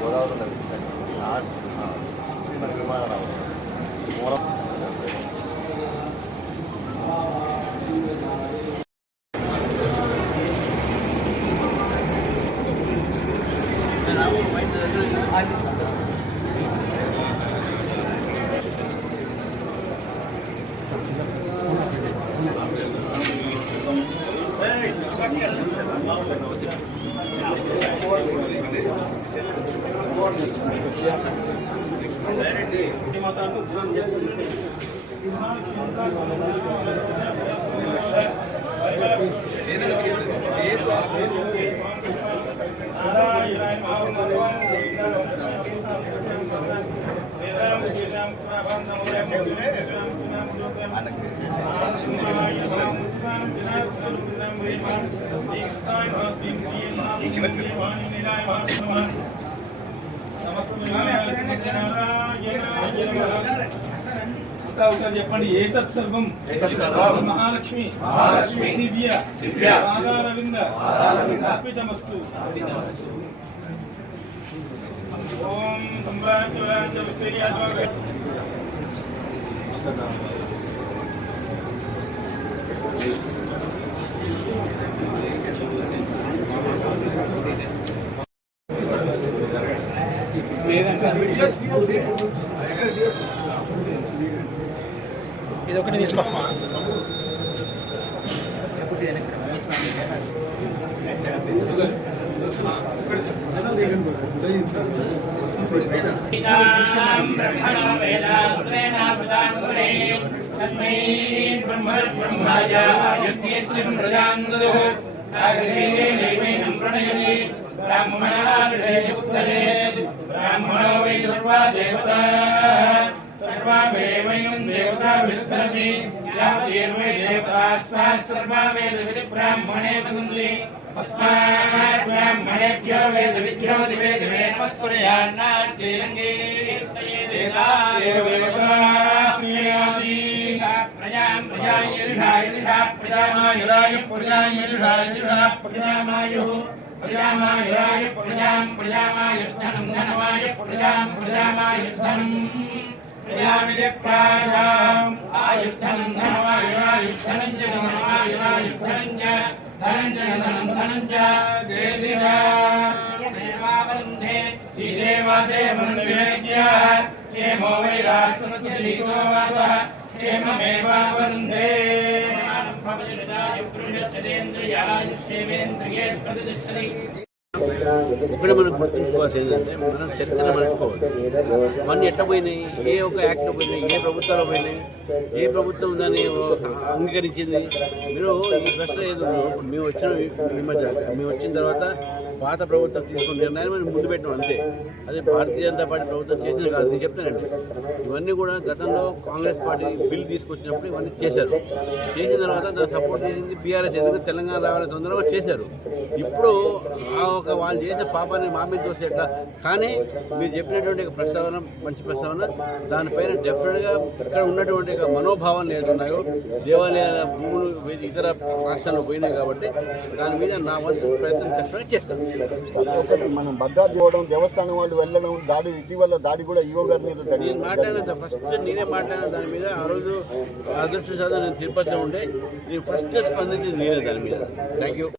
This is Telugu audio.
గోదావరిలో మన విమానాలు చెప్పండి. ఏతత్ సర్వం మహాలక్ష్మి దివ్య పాదారవింద అర్పితమస్తు. ఓం సంప్రాజ్య ఇది ఒకటి తీసుకో. బ్రాహ్మణో వై సర్వా దేవతా సర్వావేవైనం దేవతా విద్భరతి యావదేవై దేవతాస్తా సర్వావేద విధి బ్రాహ్మణే వదంతి తస్మాత్ బ్రాహ్మణేభ్యో వేద విద్యో దివే దివే నమస్కుర్యాన్నాశ్రీరంగే ప్రజాం ప్రజాయుషా ప్రజామాయురాయ ప్రజాయుషా ప్రజామాయు ప్రజామాయురాయ ప్రజామాయుద్ధనం ధనమాయ ప్రజామాయుద్ధనం ప్రజావిధిప్రాయాం ఆయుద్ధనం ధనమాయురాయుద్ధనం చ ధనమాయురాయుద్ధనం చ ధనం చ దేవావందే శ్రీదేవాదేవన్వేద్య క్షేమో వైరాశ్రమస్య లీలో వాసః క్షేమమేవావందే ఒకటే మనం గుర్తుంచుకోవాల్సి ఏంటంటే మనం చరిత్ర మర్చిపోవాలి. మన ఎట్లా పోయినాయి, ఏ ఒక్క యాక్ట్లో పోయినాయి, ఏ ప్రభుత్వాలు పోయినాయి, ఏ ప్రభుత్వం దాన్ని అంగీకరించింది. మీరు ఈ ప్రశ్న ఏదో మేము వచ్చిన తర్వాత పాత ప్రభుత్వం తీసుకున్న నిర్ణయాన్ని మనం ముందు పెట్టాం అంతే. అది భారతీయ జనతా పార్టీ ప్రభుత్వం చేసింది కాదు. నేను చెప్తానండి, ఇవన్నీ కూడా గతంలో కాంగ్రెస్ పార్టీ బిల్ తీసుకొచ్చినప్పుడు ఇవన్నీ చేశారు. చేసిన తర్వాత దాన్ని సపోర్ట్ చేసింది బీఆర్ఎస్. ఎందుకంటే తెలంగాణ రావాలని తొందరగా చేశారు. ఇప్పుడు ఆ ఒక వాళ్ళు చేసిన పాపాన్ని మా మీద చూస్తే ఎట్లా. కానీ మీరు చెప్పినటువంటి ప్రస్తావన మంచి ప్రస్తావన. దానిపైన డెఫినెట్గా ఇక్కడ ఉన్నటువంటి మనోభావాలు ఏదున్నాయో, దేవాలయాల భూములు ఇతర రాష్ట్రాల్లో పోయినాయి కాబట్టి దాని మీద నా వంతు ప్రయత్నం డెఫినెట్గా చేస్తాను. మనం భద్రాద్రి పోవడం, దేవస్థానం వాళ్ళు వెళ్ళడం, దాడి ఇటీవల దాడి కూడా ఈవో గారి మీద నేను మాట్లాడిన ఫస్ట్ నేనే మాట్లాడిన దాని మీద. ఆ రోజు అదృష్టశాతం నేను తిరుపతిలో ఉండే. నేను ఫస్ట్ స్పందించింది నేనే దాని మీద. Thank you.